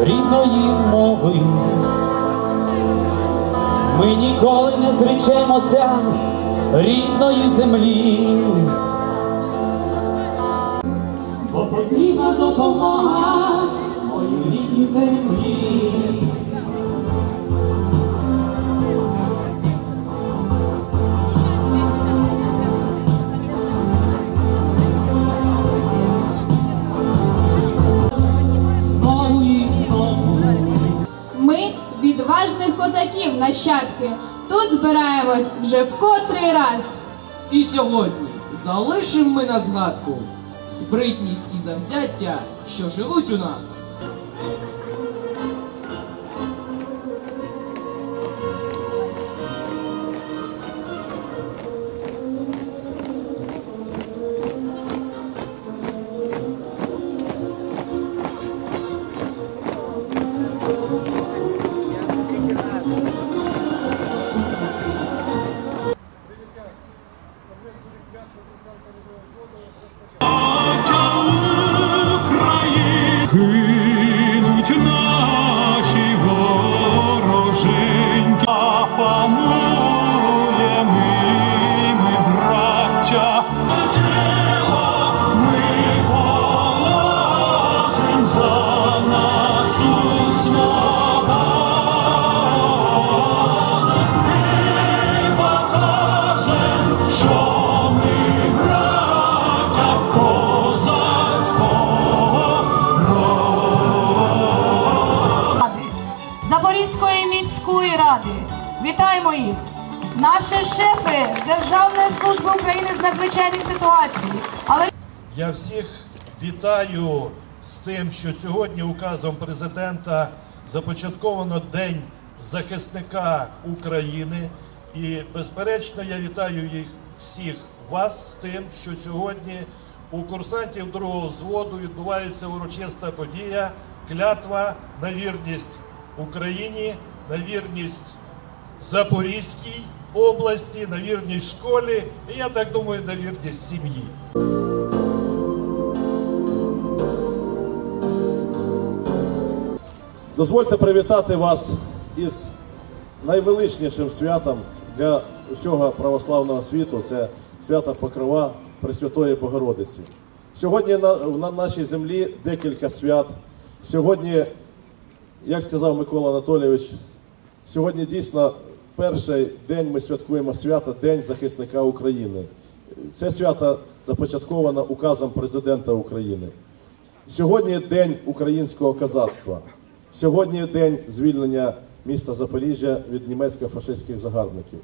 рідної мови. Ми ніколи не зречемося рідної землі. Бо потрібна допомога нащадки. Тут збираємось вже в котрий раз. І сьогодні залишимо ми на згадку спритність і завзяття, що живуть у нас. Гинуть Державної служби України з надзвичайних ситуацій. Але Я всіх вітаю з тим, що сьогодні указом президента започатковано День захисника України. І, безперечно, я вітаю їх всіх вас з тим, що сьогодні у курсантів другого взводу відбувається урочиста подія, клятва на вірність Україні, на вірність Запорізькій області, на вірність школі, і я так думаю, на вірність сім'ї. Дозвольте привітати вас із найвеличнішим святом для усього православного світу. Це свято Покрова Пресвятої Богородиці. Сьогодні на, на нашій землі декілька свят. Сьогодні, як сказав Микола Анатолійович, сьогодні дійсно перший день ми святкуємо свято День захисника України. Це свято започатковано указом президента України. Сьогодні день українського козацтва. Сьогодні день звільнення міста Запоріжжя від німецько-фашистських загарбників.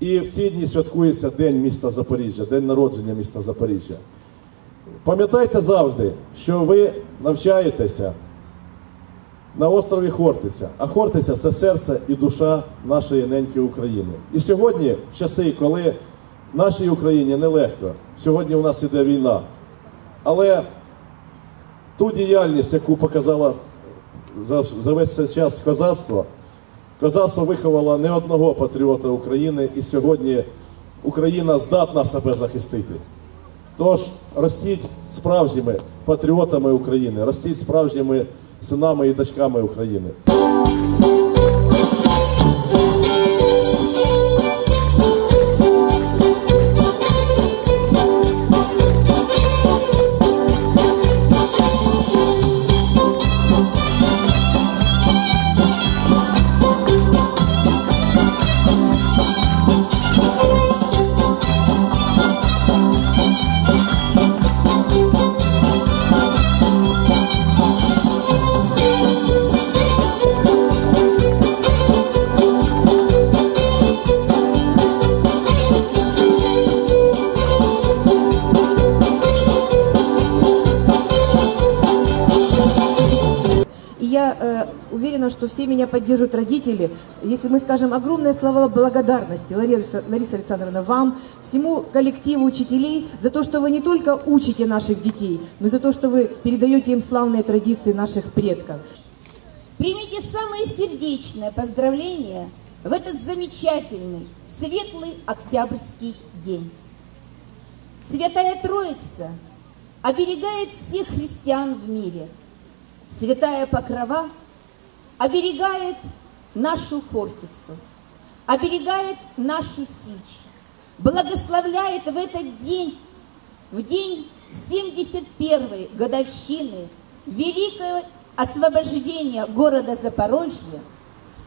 І в ці дні святкується День міста Запоріжжя, день народження міста Запоріжжя. Пам'ятайте завжди, що ви навчаєтеся на острові Хортиця. А Хортиця це серце і душа нашої неньки України. І сьогодні, в часи, коли нашій Україні нелегко, сьогодні у нас іде війна. Але ту діяльність, яку показала за, весь цей час козацтво, козацтво виховало не одного патріота України, і сьогодні Україна здатна себе захистити. Тож ростіть справжніми патріотами України, ростіть справжніми синами і дочками України. Меня поддержат родители. Если мы скажем огромное слова благодарности, Лариса, Лариса Александровна, вам, всему коллективу учителей за то, что вы не только учите наших детей, но и за то, что вы передаете им славные традиции наших предков. Примите самое сердечное поздравление в этот замечательный, светлый октябрьский день. Святая Троица оберегает всех христиан в мире. святая покрова оберегает нашу Хортицу, оберегает нашу Сич, благословляет в этот день, в день 71-й годовщины Великого освобождения города Запорожья,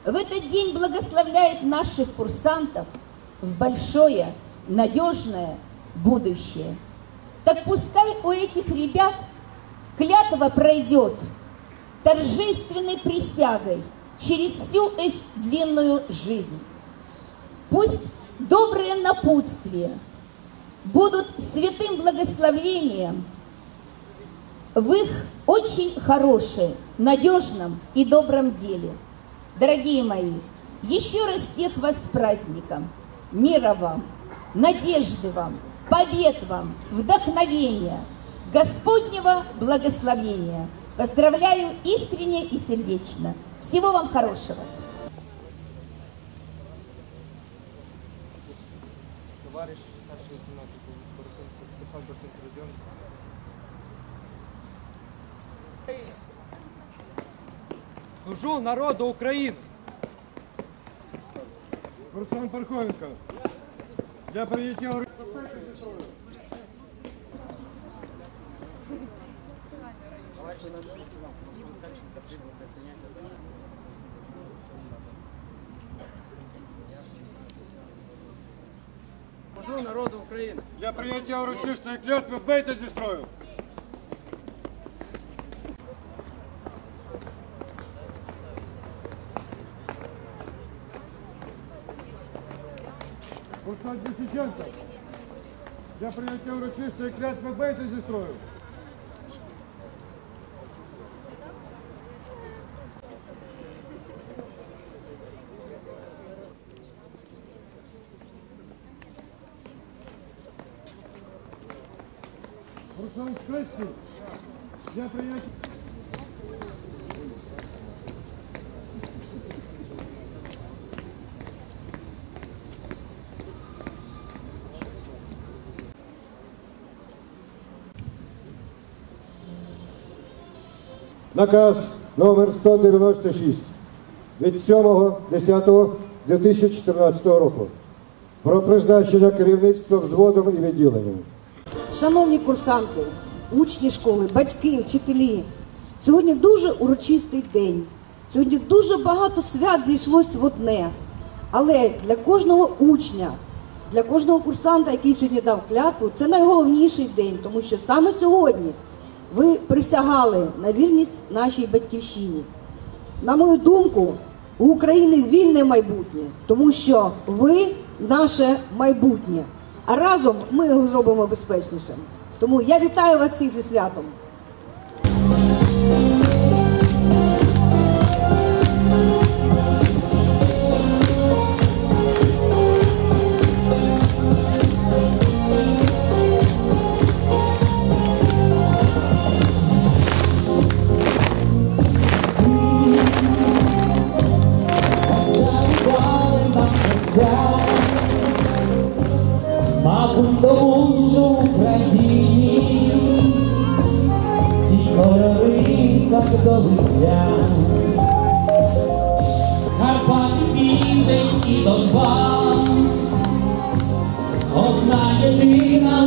в этот день благословляет наших курсантов в большое, надежное будущее. Так пускай у этих ребят клятва пройдет торжественной присягой через всю их длинную жизнь. Пусть добрые напутствия будут святым благословением в их очень хорошем, надежном и добром деле. Дорогие мои, еще раз всех вас с праздником, мира вам, надежды вам, побед вам, вдохновения, Господнего благословения. Поздравляю искренне и сердечно. Всего вам хорошего. Служу народу України. Руслан Пархоменко. Для прийняття Служу народу України. для прийняття урочистої клятви вийти зі строю. Руслан Десиченко. Для прийняття урочистої клятви вийти зі строю. Наказ номер 196 від 7.10.2014 року про призначення керівництва взводом і відділенням. Шановні курсанти, учні школи, батьки, вчителі, сьогодні дуже урочистий день. Сьогодні дуже багато свят зійшлось в одне. Але для кожного учня, для кожного курсанта, який сьогодні дав клятву, це найголовніший день, тому що саме сьогодні ви присягали на вірність нашій батьківщині. На мою думку, у України вільне майбутнє, тому що ви наше майбутнє. А разом ми його зробимо безпечнішим. Тому я вітаю вас всіх зі святом.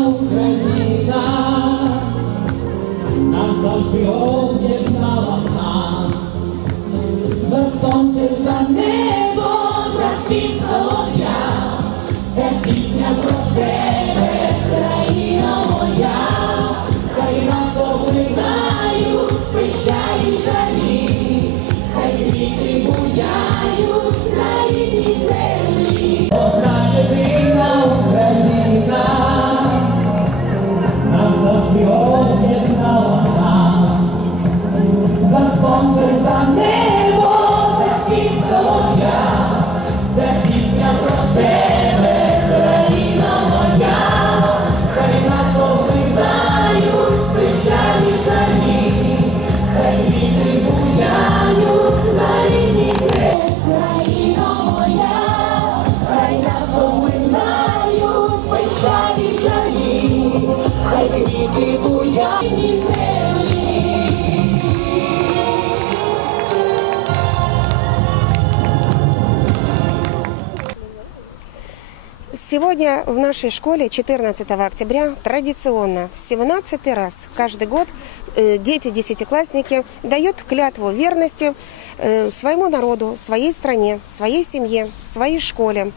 Ukraina, nas zawsze obie Сегодня в нашей школе 14 октября традиционно в 17 раз каждый год э, дети, десятиклассники дают клятву верности э, своему народу, своей стране, своей семье, своей школе.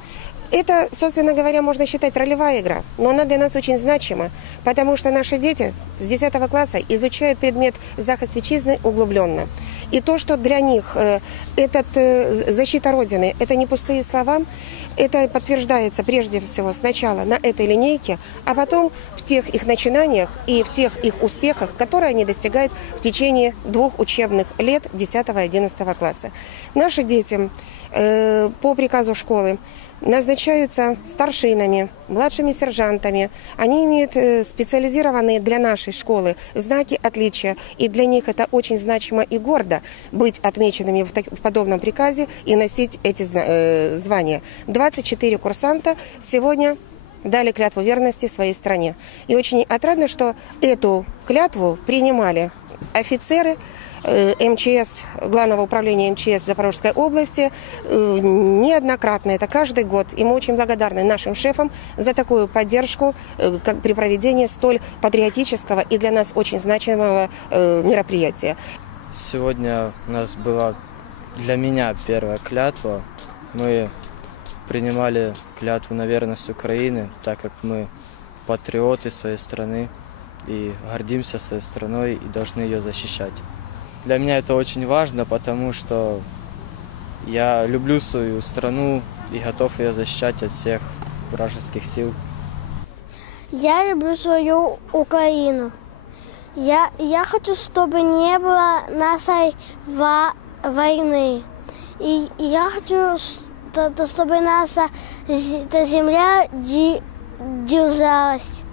Это, собственно говоря, можно считать ролевая игра, но она для нас очень значима, потому что наши дети с 10 класса изучают предмет захист вітчизни углубленно. И то, что для них э, этот э, защита Родины, это не пустые слова, это подтверждается прежде всего сначала на этой линейке, а потом в тех их начинаниях и в тех их успехах, которые они достигают в течение двух учебных лет 10 и 11 класса. Наши дети э, по приказу школы назначаются старшинами, младшими сержантами. Они имеют специализированные для нашей школы знаки отличия. И для них это очень значимо и гордо быть отмеченными в, подобном приказе и носить эти э, звания. 24 курсанта сегодня дали клятву верности своей стране. И очень отрадно, что эту клятву принимали офицеры МЧС, Главного управления МЧС Запорожской области э, неоднократно, это каждый год. И мы очень благодарны нашим шефам за такую поддержку э, как при проведении столь патриотического и для нас очень значимого э, мероприятия. Сегодня у нас была для меня первая клятва. Мы принимали клятву на верность Украины, так как мы патриоты своей страны и гордимся своей страной и должны ее защищать. Для меня это очень важно, потому что я люблю свою страну и готов ее защищать от всех вражеских сил. Я люблю свою Украину. Я, я хочу, чтобы не было нашей во- войны. И я хочу, что- чтобы наша земля держалась.